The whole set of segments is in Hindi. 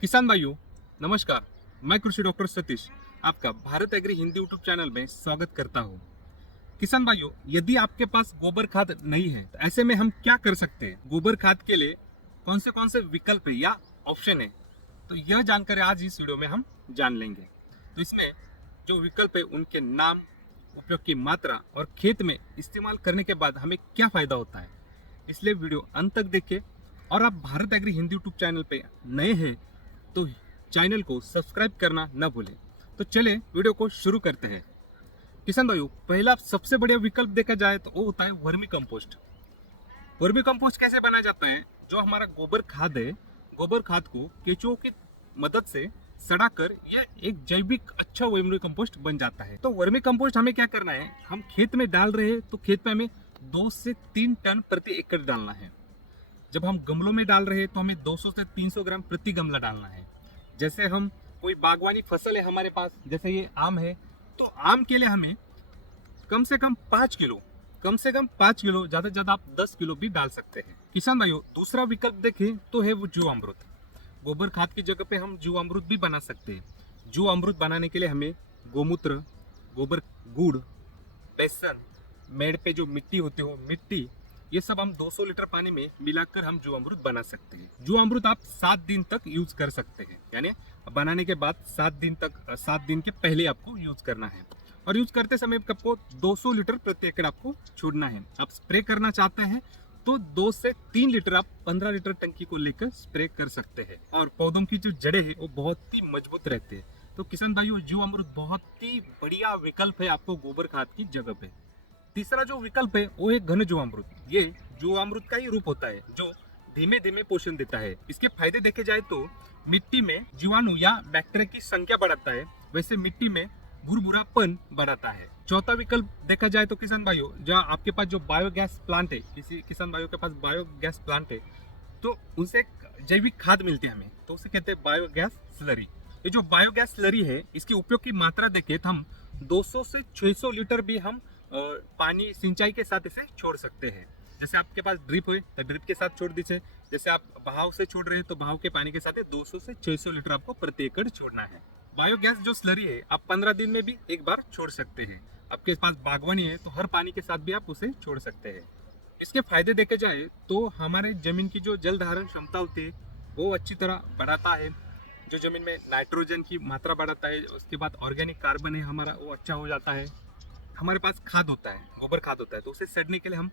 किसान भाइयों नमस्कार। मैं कृषि डॉक्टर सतीश आपका Bharat agri Hindi YouTube channel में स्वागत करता हूं। किसान भाइयों, यदि आपके पास गोबर खाद नहीं है तो ऐसे में हम क्या कर सकते हैं, गोबर खाद के लिए कौन से विकल्प है या ऑप्शन है, तो यह जानकारी आज इस वीडियो में हम जान लेंगे। तो इसमें जो विकल्प है उनके नाम, उपयोग की मात्रा और खेत में इस्तेमाल करने के बाद हमें क्या फायदा होता है, इसलिए वीडियो अंत तक देखें। और आप Bharat agri Hindi YouTube channel पे नए हैं तो चैनल को सब्सक्राइब करना न भूलें। तो चले वीडियो को शुरू करते हैं। किसान भाइयों, पहला सबसे बढ़िया विकल्प देखा जाए तो वो होता है वर्मी कंपोस्ट। वर्मी कंपोस्ट कैसे बनाया जाता है? जो हमारा गोबर खाद है, गोबर खाद को केंचुओं की मदद से सड़ाकर यह एक जैविक अच्छा वर्मी कंपोस्ट बन जाता है। तो वर्मी कंपोस्ट हमें क्या करना है, हम खेत में डाल रहे हैं तो खेत में हमें 2 से 3 टन प्रति एकड़ डालना है। जब हम गमलों में डाल रहे हैं तो हमें 200 से 300 ग्राम प्रति गमला डालना है। जैसे हम कोई बागवानी फसल है हमारे पास, जैसे ये आम है, तो आम के लिए हमें कम से कम 5 किलो, ज्यादा से ज्यादा आप 10 किलो भी डाल सकते हैं। किसान भाइयों, दूसरा विकल्प देखें तो है वो जीवामृत। गोबर खाद की जगह पे हम जीवामृत भी बना सकते हैं। जीवामृत बनाने के लिए हमें गोमूत्र, गोबर, गुड़, बेसन, मेड़ पे जो मिट्टी होती है वो मिट्टी, ये सब हम 200 लीटर पानी में मिलाकर हम जीवामृत बना सकते हैं। जीवामृत आप 7 दिन तक यूज कर सकते हैं, यानी बनाने के बाद 7 दिन के पहले आपको यूज करना है। और यूज करते समय आपको 200 लीटर प्रति एकड़ आपको छोड़ना है। आप स्प्रे करना चाहते हैं तो 2 से 3 लीटर आप 15 लीटर टंकी को लेकर स्प्रे कर सकते हैं। और पौधों की जो जड़ें हैं वो बहुत ही मजबूत रहते हैं। तो किसान भाइयों, जीवामृत बहुत ही बढ़िया विकल्प है आपको गोबर खाद की जगह पे। तीसरा जो विकल्प है वो है घन जीवामृत। ये जीवामृत का ही रूप होता है जो धीमे धीमे पोषण देता है। इसके फायदे देखे जाए तो मिट्टी में जीवाणु या बैक्टीरिया की संख्या बढ़ाता है, वैसे मिट्टी में भुरभुरापन बढ़ाता है। चौथा विकल्प देखा जाए तो किसान भाइयों, जहाँ आपके पास जो बायोगैस प्लांट है, किसी किसान भाइयों के पास बायोगैस प्लांट है, तो उनसे जैविक खाद मिलती है हमें, तो उसे कहते हैं बायोगैस स्लरी। ये जो बायोगैस स्लरी है, इसके उपयोग की मात्रा देखें तो हम 200 से 600 लीटर भी हम पानी सिंचाई के साथ इसे छोड़ सकते हैं। जैसे आपके पास ड्रिप है तो ड्रिप के साथ छोड़ दीजिए। जैसे आप बहाव से छोड़ रहे हैं तो बहाव के पानी के साथ 200 से 600 लीटर आपको प्रति एकड़ छोड़ना है। बायोगैस जो स्लरी है आप 15 दिन में भी एक बार छोड़ सकते हैं। आपके पास बागवानी है तो हर पानी के साथ भी आप उसे छोड़ सकते हैं। इसके फायदे देखे जाए तो हमारे जमीन की जो जल धारण क्षमता होती है वो अच्छी तरह बढ़ाता है। जो जमीन में नाइट्रोजन की मात्रा बढ़ाता है, उसके बाद ऑर्गेनिक कार्बन है हमारा वो अच्छा हो जाता है। हमारे पास खाद होता है, गोबर खाद होता है, तो उसे सड़ने के लिए हम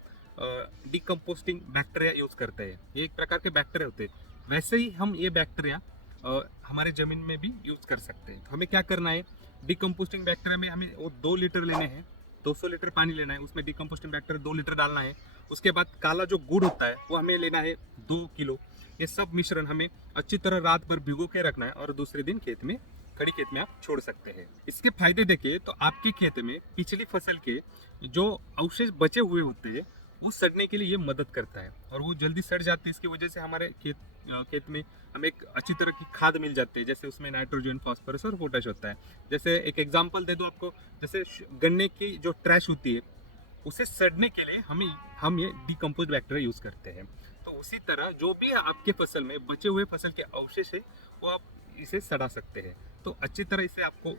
डिकम्पोस्टिंग बैक्टीरिया यूज करते हैं। ये एक प्रकार के बैक्टीरिया होते हैं, वैसे ही हम ये बैक्टीरिया हमारे जमीन में भी यूज कर सकते हैं। तो हमें क्या करना है, डिकम्पोस्टिंग बैक्टीरिया में हमें वो 2 लीटर लेने हैं, 200 लीटर पानी लेना है, उसमें डिकम्पोस्टिंग बैक्टीरिया 2 लीटर डालना है। उसके बाद काला जो गुड़ होता है वो हमें लेना है 2 किलो। ये सब मिश्रण हमें अच्छी तरह रात भर भिगो के रखना है और दूसरे दिन खड़ी खेत में आप छोड़ सकते हैं। इसके फायदे देखें तो आपके खेत में पिछली फसल के जो अवशेष बचे हुए होते हैं वो सड़ने के लिए ये मदद करता है और वो जल्दी सड़ जाते हैं। इसकी वजह से हमारे खेत में हमें एक अच्छी तरह की खाद मिल जाती है, जैसे उसमें नाइट्रोजन, फास्फोरस और पोटाश होता है। जैसे एक एग्जांपल दे दो आपको, जैसे गन्ने की जो ट्रैश होती है उसे सड़ने के लिए हम ये डिकम्पोज बैक्टीरिया यूज करते हैं। तो उसी तरह जो भी आपके फसल में बचे हुए फसल के अवशेष है वो आप इसे सड़ा सकते हैं। तो अच्छी तरह इसे आपको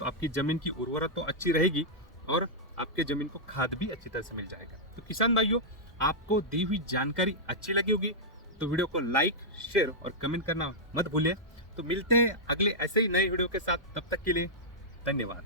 तो आपकी जमीन की उर्वरता तो अच्छी रहेगी और आपके जमीन को खाद भी अच्छी तरह से मिल जाएगा। तो किसान भाइयों, आपको दी हुई जानकारी अच्छी लगी होगी तो वीडियो को लाइक, शेयर और कमेंट करना मत भूलिए। तो मिलते हैं अगले ऐसे ही नए वीडियो के साथ, तब तक के लिए धन्यवाद।